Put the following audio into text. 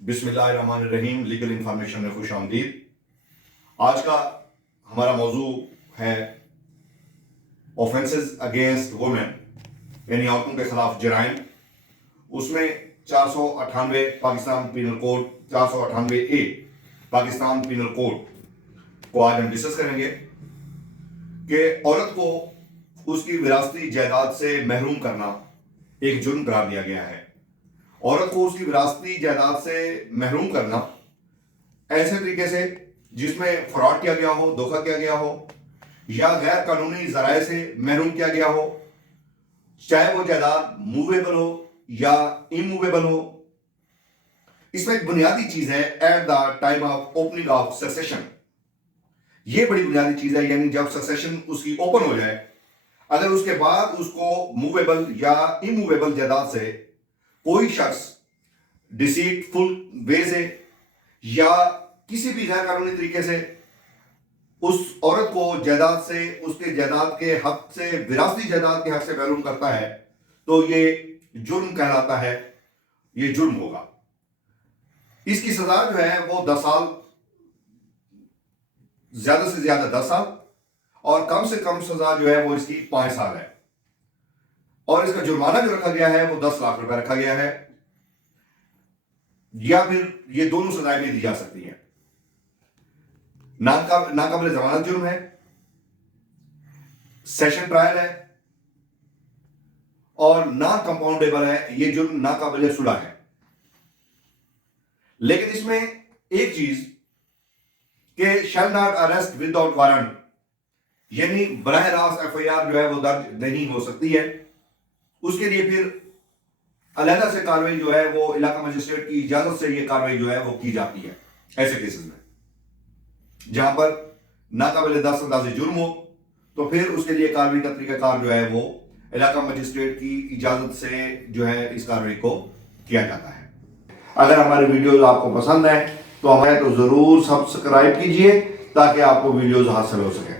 بسم اللہ الرحمن الرحیم. لیگل انفارمیشن میں خوش آمدید. آج کا ہمارا موضوع ہے آفینسز اگینسٹ وومن، یعنی عورتوں کے خلاف جرائم. اس میں 498 Pakistan penal code, 498A Pakistan penal code کو آج ہم ڈسکس کریں گے کہ عورت کو اس کی وراثتی جائیداد سے محروم کرنا ایک جرم قرار دیا گیا ہے. عورت کو اس کی وراثتی جائیداد سے محروم کرنا ایسے طریقے سے جس میں فراڈ کیا گیا ہو، دھوکہ کیا گیا ہو یا غیر قانونی ذرائع سے محروم کیا گیا ہو، چاہے وہ جائیداد موویبل ہو یا اموویبل ہو. اس میں ایک بنیادی چیز ہے at the time of opening of succession. یہ بڑی بنیادی چیز ہے، یعنی جب سکسیشن اس کی اوپن ہو جائے، اگر اس کے بعد اس کو موویبل یا اموویبل جائیداد سے کوئی شخص ڈیسیٹ فل وے سے یا کسی بھی غیر قانونی طریقے سے اس عورت کو جائیداد سے، اس کے جائیداد کے حق سے، وراثتی جائیداد کے حق سے محروم کرتا ہے تو یہ جرم کہلاتا ہے، یہ جرم ہوگا. اس کی سزا جو ہے وہ 10 سال، زیادہ سے زیادہ 10 سال، اور کم سے کم سزا جو ہے وہ اس کی 5 سال ہے. اور اس کا جرمانہ جو رکھا گیا ہے وہ 10 لاکھ روپے رکھا گیا ہے، یا پھر یہ دونوں سزائیں بھی دی جا سکتی ہیں. ناقابل ضمانت جرم ہے، سیشن ٹرائل ہے، اور نان کمپاؤنڈیبل ہے. یہ جرم ناقابل صلح ہے. لیکن اس میں ایک چیز کہ shall not arrest without warrant, یعنی براہ راست ایف آئی آر جو ہے وہ درج نہیں ہو سکتی ہے. اس کے لیے پھر علیحدہ سے کارروائی جو ہے وہ علاقہ مجسٹریٹ کی اجازت سے یہ کارروائی جو ہے وہ کی جاتی ہے. ایسے کیسز میں جہاں پر ناقابل دست اندازی جرم ہو تو پھر اس کے لیے کارروائی کا طریقہ کار جو ہے وہ علاقہ مجسٹریٹ کی اجازت سے جو ہے اس کارروائی کو کیا جاتا ہے. اگر ہمارے ویڈیوز آپ کو پسند ہیں تو ہمیں تو ضرور سبسکرائب کیجئے تاکہ آپ کو ویڈیوز حاصل ہو سکے.